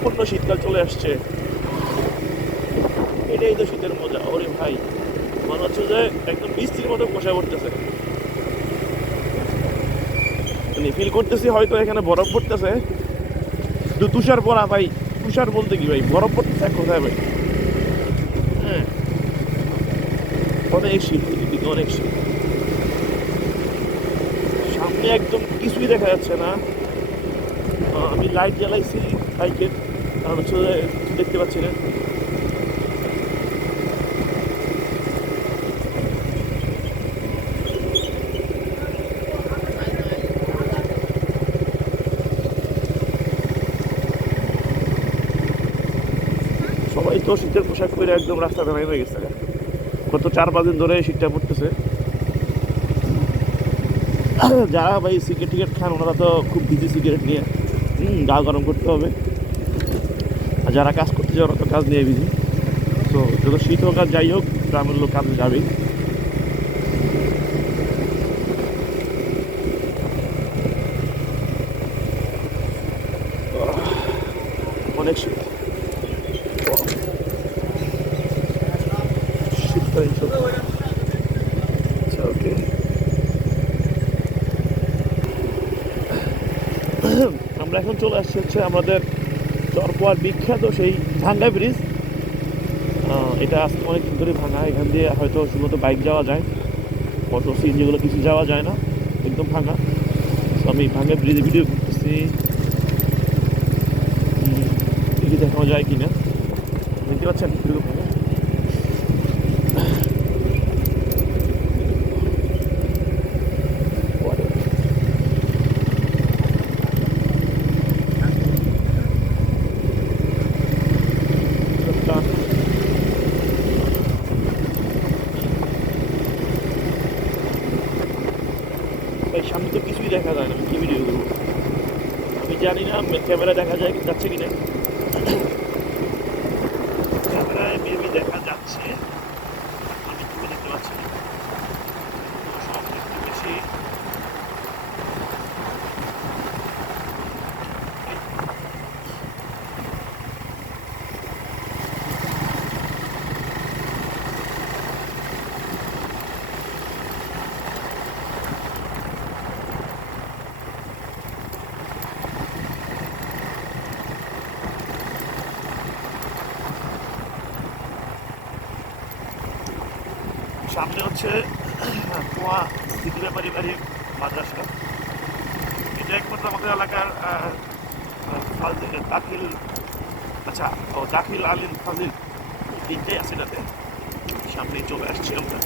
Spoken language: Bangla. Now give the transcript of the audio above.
সম্পূর্ণ শীতকাল চলে আসছে। এটাই তো শীতের মজা। ওরে ভাই, মনে হচ্ছে যে একদম বৃষ্টির মতো বসে পড়তেছে। ফিল করতেছি হয়তো এখানে বরফ পড়তেছে। তুষার পড়া ভাই, তুষার বলতে কি ভাই, বরফ পড়তেছে এক কোথায় ভাই। হ্যাঁ, অনেক শীত, এদিকে অনেক শীত। সামনে একদম কিছুই দেখা যাচ্ছে না। আমি লাইট জ্বালাইছি বাইকের, কারণ হচ্ছে কিছু দেখতে পাচ্ছি না। সবাই তো শীতের পোশাক পরে একদম রাস্তাতে নেমে গেছে। গত 4-5 দিন ধরে শীতটা পড়তেছে। যারা ভাই সিগারেট টিকেট খান ওনারা তো খুব বিজি সিগারেট নিয়ে, গা গরম করতে হবে। আর যারা কাজ করতে যায় ওরা তো কাজ নিয়ে বিজি। তো যত শীত হোক আর যাই হোক, গ্রামের লোক কাজে যাবেই। অনেক শীত, শীতকালীন সত্যি। আচ্ছা, ওকে। আমরা এখন চলে আসছি হচ্ছে আমাদের চরপোয়ার বিখ্যাত সেই ভাঙ্গা ব্রিজ। এটা আজকে অনেকদিন ধরে ভাঙা। এখান দিয়ে হয়তো শুধুমাত্র বাইক যাওয়া যায়, অটো সিএনজিগুলো কিছু যাওয়া যায় না, একদম ভাঙা। তো আমি ভাঙ্গা ব্রিজে ভিডিও করতেছি, দেখি দেখানো যায় কিনা। দেখতে পাচ্ছেন কিরকম ভাঙা। ভাই সামনে তো কিছুই দেখা যায় না, আমি কি ভিডিও করবো? আমি জানি না ক্যামেরা দেখা যায় যাচ্ছে কিনা। ক্যামেরায় মেবি দেখা যাচ্ছে, আমি তুমি দেখতে পাচ্ছি না। সব একটু বেশি। সামনে হচ্ছে পোয়া সিদ্দিকা পারিবারিক মাদ্রাসা। এটা একমাত্র আমাদের এলাকার দাখিল, আচ্ছা ও দাখিল আলিম ফাজিল, তিনটাই আছে এটাতে। সামনেই চলে আসছি আমরা।